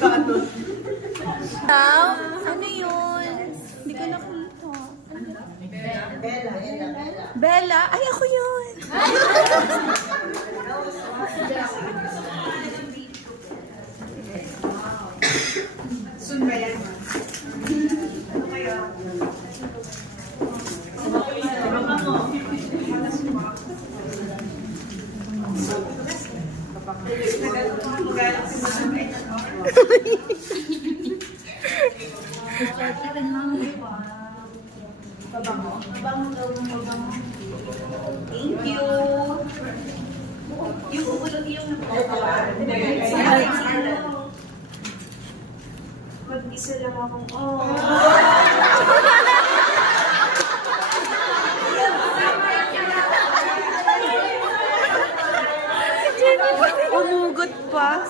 Ano yun? Hindi ko nakita. Bella? Ay, ako yun! Soon ba yan? Thank you. Yung ulog yung mag-isa lang akong Umugot pa.